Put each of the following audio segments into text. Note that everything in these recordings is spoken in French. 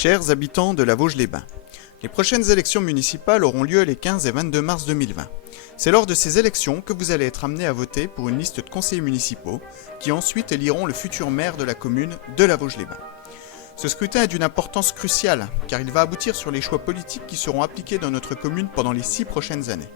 Chers habitants de la Vosges-les-Bains, les prochaines élections municipales auront lieu les 15 et 22 mars 2020. C'est lors de ces élections que vous allez être amenés à voter pour une liste de conseillers municipaux qui ensuite éliront le futur maire de la commune de la Vosges-les-Bains. Ce scrutin est d'une importance cruciale car il va aboutir sur les choix politiques qui seront appliqués dans notre commune pendant les 6 prochaines années.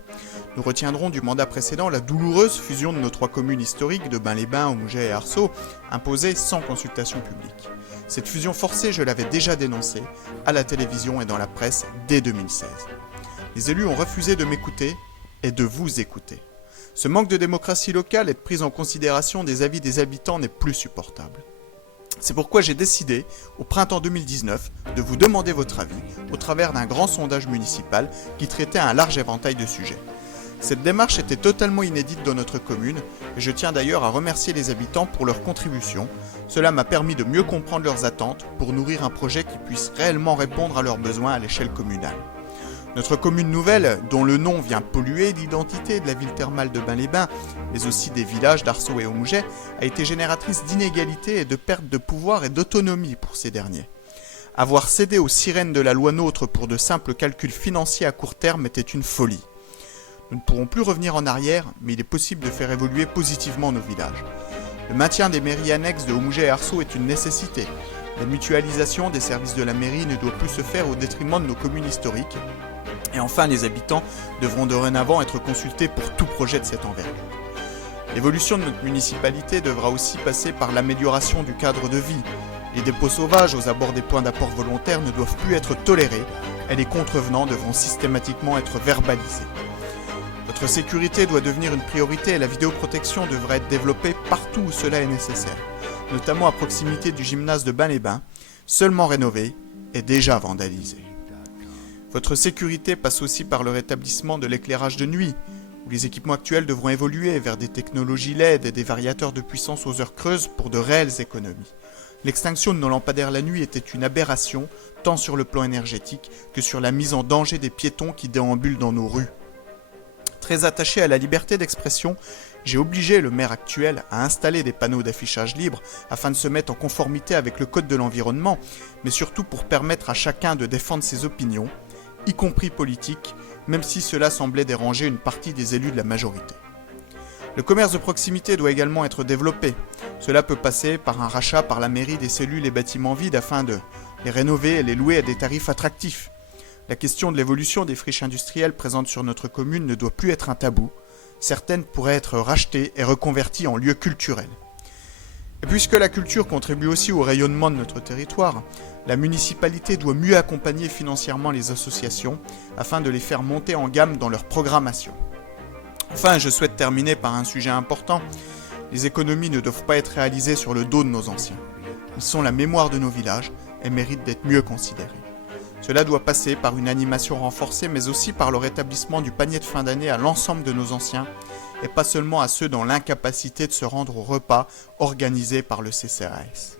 Nous retiendrons du mandat précédent la douloureuse fusion de nos 3 communes historiques de Bains-les-Bains, Aumouget et Arceaux, imposée sans consultation publique. Cette fusion forcée, je l'avais déjà dénoncée à la télévision et dans la presse dès 2016. Les élus ont refusé de m'écouter et de vous écouter. Ce manque de démocratie locale et de prise en considération des avis des habitants n'est plus supportable. C'est pourquoi j'ai décidé, au printemps 2019, de vous demander votre avis au travers d'un grand sondage municipal qui traitait un large éventail de sujets. Cette démarche était totalement inédite dans notre commune et je tiens d'ailleurs à remercier les habitants pour leur contribution. Cela m'a permis de mieux comprendre leurs attentes pour nourrir un projet qui puisse réellement répondre à leurs besoins à l'échelle communale. Notre commune nouvelle, dont le nom vient polluer l'identité de la ville thermale de Bains-les-Bains, mais aussi des villages d'Arceaux et Aumouget, a été génératrice d'inégalités et de perte de pouvoir et d'autonomie pour ces derniers. Avoir cédé aux sirènes de la loi NOTRe pour de simples calculs financiers à court terme était une folie. Nous ne pourrons plus revenir en arrière, mais il est possible de faire évoluer positivement nos villages. Le maintien des mairies annexes de Aumouget et Arceaux est une nécessité. La mutualisation des services de la mairie ne doit plus se faire au détriment de nos communes historiques. Et enfin, les habitants devront dorénavant être consultés pour tout projet de cette envergure. L'évolution de notre municipalité devra aussi passer par l'amélioration du cadre de vie. Les dépôts sauvages aux abords des points d'apport volontaires ne doivent plus être tolérés et les contrevenants devront systématiquement être verbalisés. Votre sécurité doit devenir une priorité et la vidéoprotection devra être développée partout où cela est nécessaire, notamment à proximité du gymnase de Bains-les-Bains, seulement rénové et déjà vandalisé. Votre sécurité passe aussi par le rétablissement de l'éclairage de nuit, où les équipements actuels devront évoluer vers des technologies LED et des variateurs de puissance aux heures creuses pour de réelles économies. L'extinction de nos lampadaires la nuit était une aberration, tant sur le plan énergétique que sur la mise en danger des piétons qui déambulent dans nos rues. Très attaché à la liberté d'expression, j'ai obligé le maire actuel à installer des panneaux d'affichage libre afin de se mettre en conformité avec le code de l'environnement, mais surtout pour permettre à chacun de défendre ses opinions, y compris politiques, même si cela semblait déranger une partie des élus de la majorité. Le commerce de proximité doit également être développé. Cela peut passer par un rachat par la mairie des cellules et bâtiments vides afin de les rénover et les louer à des tarifs attractifs. La question de l'évolution des friches industrielles présentes sur notre commune ne doit plus être un tabou. Certaines pourraient être rachetées et reconverties en lieux culturels. Et puisque la culture contribue aussi au rayonnement de notre territoire, la municipalité doit mieux accompagner financièrement les associations afin de les faire monter en gamme dans leur programmation. Enfin, je souhaite terminer par un sujet important. Les économies ne doivent pas être réalisées sur le dos de nos anciens. Ils sont la mémoire de nos villages et méritent d'être mieux considérés. Cela doit passer par une animation renforcée, mais aussi par le rétablissement du panier de fin d'année à l'ensemble de nos anciens, et pas seulement à ceux dans l'incapacité de se rendre au repas organisé par le CCAS.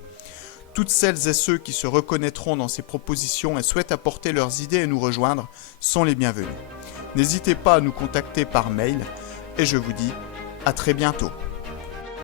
Toutes celles et ceux qui se reconnaîtront dans ces propositions et souhaitent apporter leurs idées et nous rejoindre sont les bienvenus. N'hésitez pas à nous contacter par mail, et je vous dis à très bientôt.